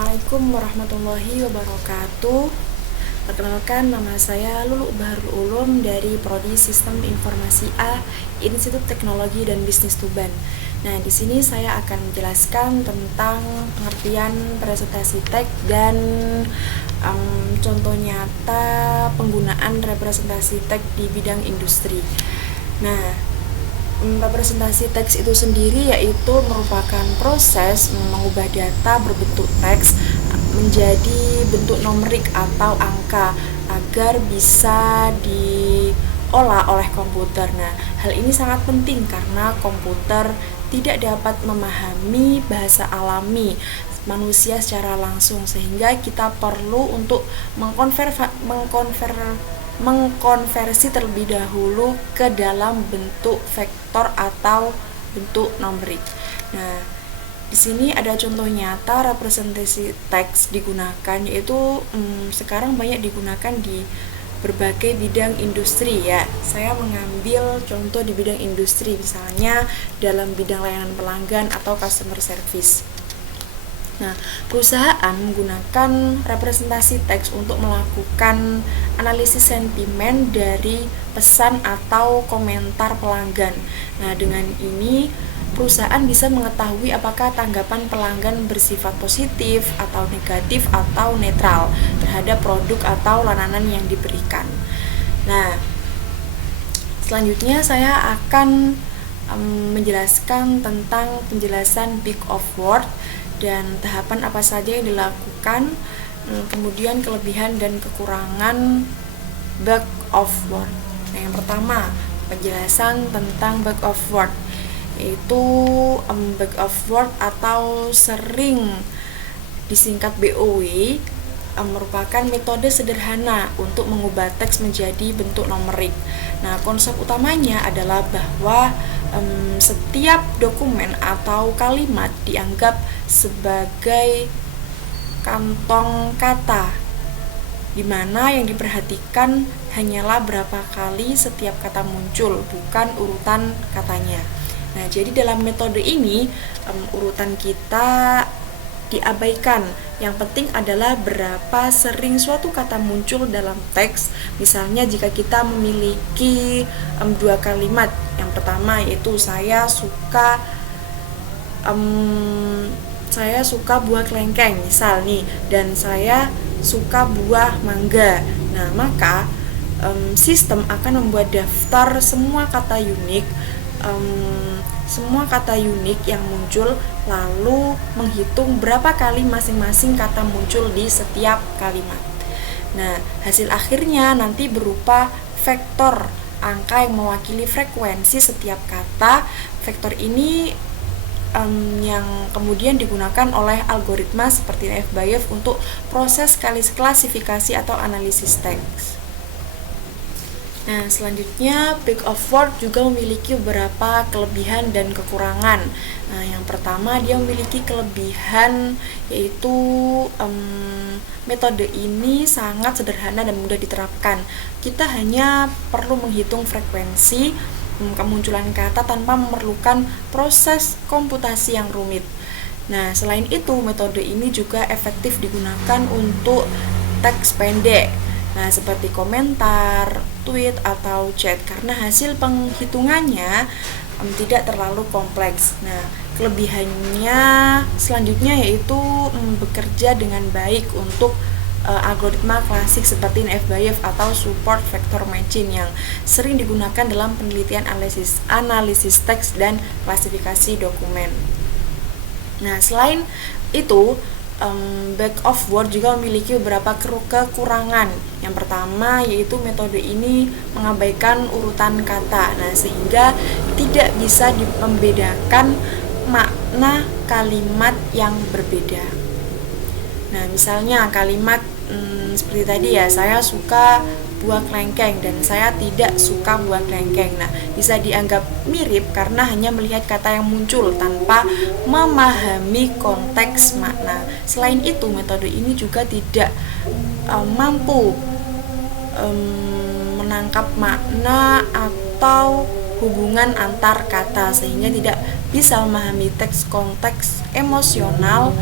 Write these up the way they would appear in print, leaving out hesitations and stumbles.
Assalamualaikum warahmatullahi wabarakatuh. Perkenalkan, nama saya Lulu Baharul Ulum dari Prodi Sistem Informasi A, Institut Teknologi dan Bisnis Tuban. Nah, di sini saya akan menjelaskan tentang pengertian presentasi teks dan contoh nyata penggunaan representasi teks di bidang industri. Nah, representasi teks itu sendiri yaitu merupakan proses mengubah data berbentuk teks menjadi bentuk numerik atau angka agar bisa diolah oleh komputer. Nah, hal ini sangat penting karena komputer tidak dapat memahami bahasa alami manusia secara langsung, sehingga kita perlu untuk mengkonversi terlebih dahulu ke dalam bentuk vektor atau bentuk numerik. Nah, di sini ada contoh nyata representasi teks digunakan, yaitu sekarang banyak digunakan di berbagai bidang industri ya. Saya mengambil contoh di bidang industri, misalnya dalam bidang layanan pelanggan atau customer service. Nah, perusahaan menggunakan representasi teks untuk melakukan analisis sentimen dari pesan atau komentar pelanggan. Nah, dengan ini perusahaan bisa mengetahui apakah tanggapan pelanggan bersifat positif atau negatif atau netral terhadap produk atau layanan yang diberikan. Nah, selanjutnya saya akan menjelaskan tentang penjelasan big of word dan tahapan apa saja yang dilakukan, kemudian kelebihan dan kekurangan bug of word. Nah, yang pertama, penjelasan tentang bug of word, yaitu bug of word atau sering disingkat BOW merupakan metode sederhana untuk mengubah teks menjadi bentuk numerik. Nah, konsep utamanya adalah bahwa setiap dokumen atau kalimat dianggap sebagai kantong kata, di mana yang diperhatikan hanyalah berapa kali setiap kata muncul, bukan urutan katanya. Nah, jadi dalam metode ini urutan kita diabaikan. Yang penting adalah berapa sering suatu kata muncul dalam teks. Misalnya jika kita memiliki dua kalimat, yang pertama yaitu saya suka buah kelengkeng misal nih, dan saya suka buah mangga. Nah, maka sistem akan membuat daftar semua kata unik yang muncul, lalu menghitung berapa kali masing-masing kata muncul di setiap kalimat. Nah, hasil akhirnya nanti berupa vektor angka yang mewakili frekuensi setiap kata. Vektor ini yang kemudian digunakan oleh algoritma seperti F-by-F untuk proses klasifikasi atau analisis teks. Nah, selanjutnya big of word juga memiliki beberapa kelebihan dan kekurangan. Nah, yang pertama, dia memiliki kelebihan yaitu metode ini sangat sederhana dan mudah diterapkan. Kita hanya perlu menghitung frekuensi kemunculan kata tanpa memerlukan proses komputasi yang rumit. Nah, selain itu, metode ini juga efektif digunakan untuk teks pendek. Nah, seperti komentar, tweet, atau chat, karena hasil penghitungannya tidak terlalu kompleks. Nah, kelebihannya selanjutnya yaitu bekerja dengan baik untuk algoritma klasik seperti F-by-F atau support vector machine yang sering digunakan dalam penelitian analisis teks dan klasifikasi dokumen. Nah, selain itu, bug of word juga memiliki beberapa kekurangan. Yang pertama yaitu metode ini mengabaikan urutan kata. Nah, sehingga tidak bisa membedakan makna kalimat yang berbeda. Nah, misalnya kalimat seperti tadi ya, saya suka buah kelengkeng dan saya tidak suka buah kelengkeng. Nah, bisa dianggap mirip karena hanya melihat kata yang muncul tanpa memahami konteks makna. Selain itu, metode ini juga tidak mampu menangkap makna atau hubungan antar kata, sehingga tidak bisa memahami teks konteks emosional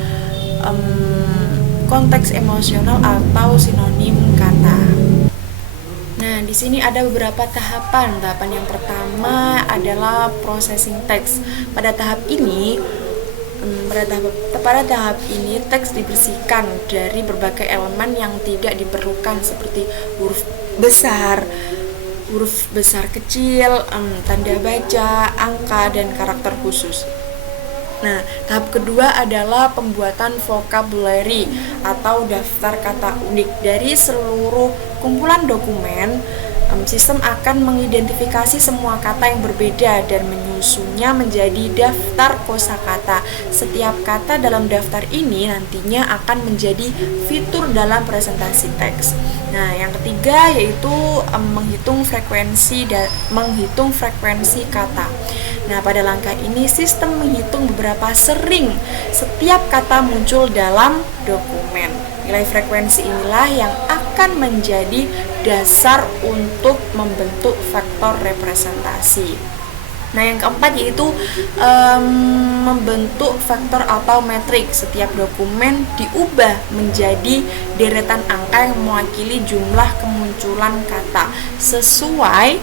konteks emosional atau sinonim kata. Nah, di sini ada beberapa tahapan. Tahapan yang pertama adalah processing text. Pada tahap ini teks dibersihkan dari berbagai elemen yang tidak diperlukan seperti huruf besar kecil, tanda baca, angka, dan karakter khusus. Nah, tahap kedua adalah pembuatan vocabulary atau daftar kata unik. Dari seluruh kumpulan dokumen, sistem akan mengidentifikasi semua kata yang berbeda dan menyusunnya menjadi daftar kosakata. Setiap kata dalam daftar ini nantinya akan menjadi fitur dalam presentasi teks. Nah, yang ketiga yaitu menghitung frekuensi kata. Nah, pada langkah ini sistem menghitung beberapa sering setiap kata muncul dalam dokumen. Nilai frekuensi inilah yang akan menjadi dasar untuk membentuk vektor representasi. Nah, yang keempat yaitu membentuk vektor atau metrik. Setiap dokumen diubah menjadi deretan angka yang mewakili jumlah kemunculan kata sesuai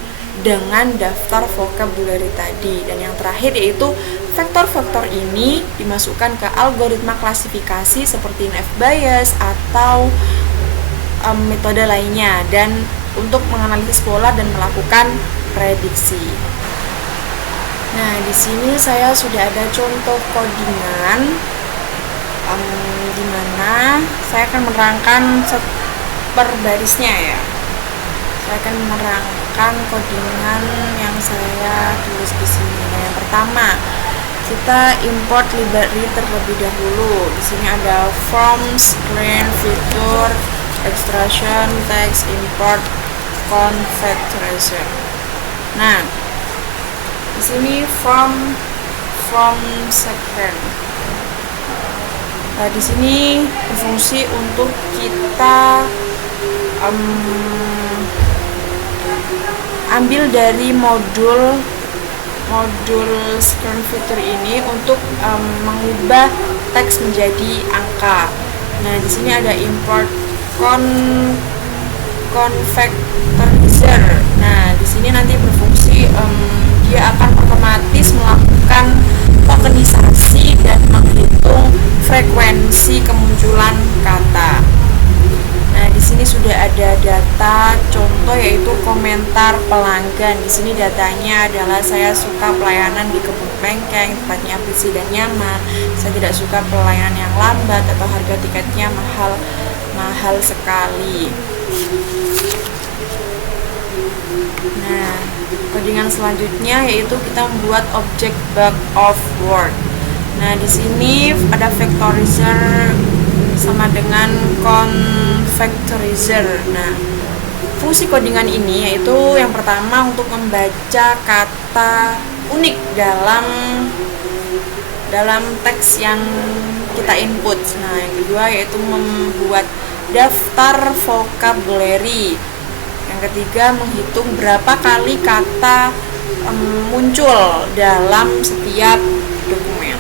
dengan daftar vocabulary tadi. Dan yang terakhir yaitu vektor-vektor ini dimasukkan ke algoritma klasifikasi seperti naive Bayes atau metode lainnya dan untuk menganalisis pola dan melakukan prediksi. Nah, di sini saya sudah ada contoh codingan di mana saya akan menerangkan per barisnya ya. Saya akan menerangkan codingan yang saya tulis di sini. Nah, yang pertama, kita import library terlebih dahulu. Di sini ada forms, screen, feature, extraction, text, import, configuration. Nah, di sini from screen. Nah, di sini berfungsi untuk kita ambil dari modul screen feature ini untuk mengubah teks menjadi angka. Nah, di sini ada import configurizer. Nah, di sini nanti berfungsi dia akan otomatis melakukan tokenisasi dan menghitung frekuensi kemunculan kata. Nah, di sini sudah ada data contoh yaitu komentar pelanggan. Di sini datanya adalah saya suka pelayanan di kebun bengkeng, tempatnya bersih dan nyaman. Saya tidak suka pelayanan yang lambat atau harga tiketnya mahal sekali. Nah, codingan selanjutnya yaitu kita membuat objek bug of word. Nah, di sini ada vectorizer sama dengan configurizer. Nah, fungsi codingan ini yaitu yang pertama untuk membaca kata unik dalam teks yang kita input. Nah, yang kedua yaitu membuat daftar vocabulary. Yang ketiga menghitung berapa kali kata muncul dalam setiap dokumen.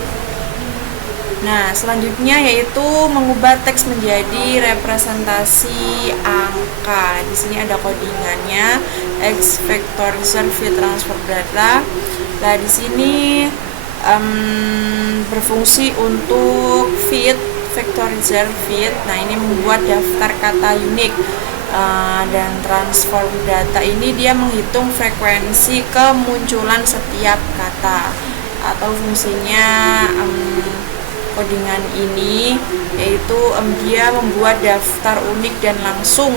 Nah, selanjutnya yaitu mengubah teks menjadi representasi angka. Di sini ada codingannya, X vectorizer feed transfer data. Nah, di sini berfungsi untuk feed vectorizer feed. Nah, ini membuat daftar kata unik. Dan transform data ini dia menghitung frekuensi kemunculan setiap kata. Atau fungsinya codingan ini yaitu dia membuat daftar unik dan langsung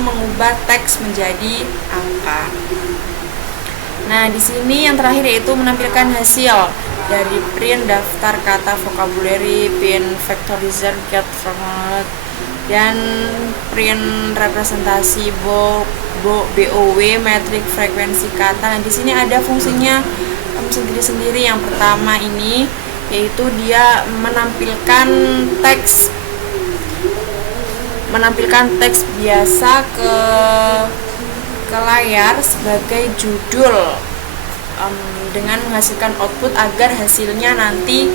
mengubah teks menjadi angka. Nah, di sini yang terakhir yaitu menampilkan hasil dari print daftar kata vocabulary, print vectorizer get format, dan print representasi BOW metrik frekuensi kata. Nah, di sini ada fungsinya sendiri-sendiri. Yang pertama ini yaitu dia menampilkan teks biasa ke layar sebagai judul dengan menghasilkan output agar hasilnya nanti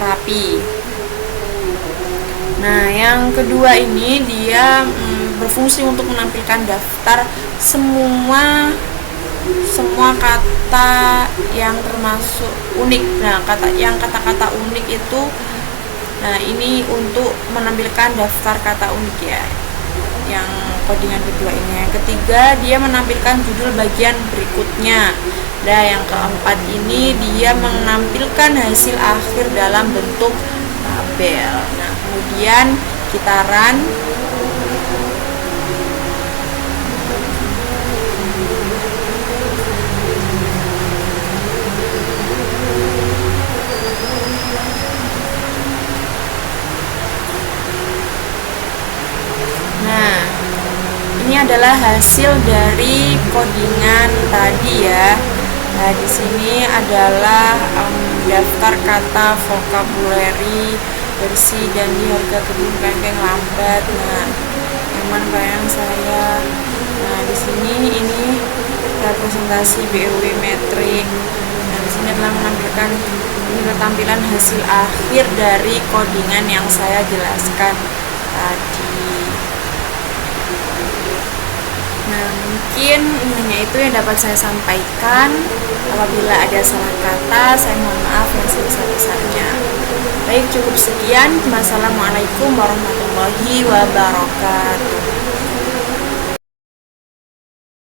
rapi. Nah, yang kedua ini dia berfungsi untuk menampilkan daftar semua kata yang termasuk unik. Nah, kata-kata unik itu, nah ini untuk menampilkan daftar kata unik ya, yang codingan kedua ini. Yang ketiga, dia menampilkan judul bagian berikutnya. Nah, yang keempat ini dia menampilkan hasil akhir dalam bentuk tabel. Nah, kemudian kita run. Nah, ini adalah hasil dari codingan tadi ya. Nah, di sini adalah daftar kata vocabulary bersih dan di harga gedung kelengkeng lambat. Nah, nyaman bayang saya. Nah, di sini ini representasi BEW metrik. Nah, di sini adalah menampilkan tampilan hasil akhir dari codingan yang saya jelaskan tadi. Nah, mungkin hanya itu yang dapat saya sampaikan. Apabila ada salah kata, saya mohon maaf yang sebesar-besarnya. Baik, cukup sekian. Wassalamualaikum warahmatullahi wabarakatuh.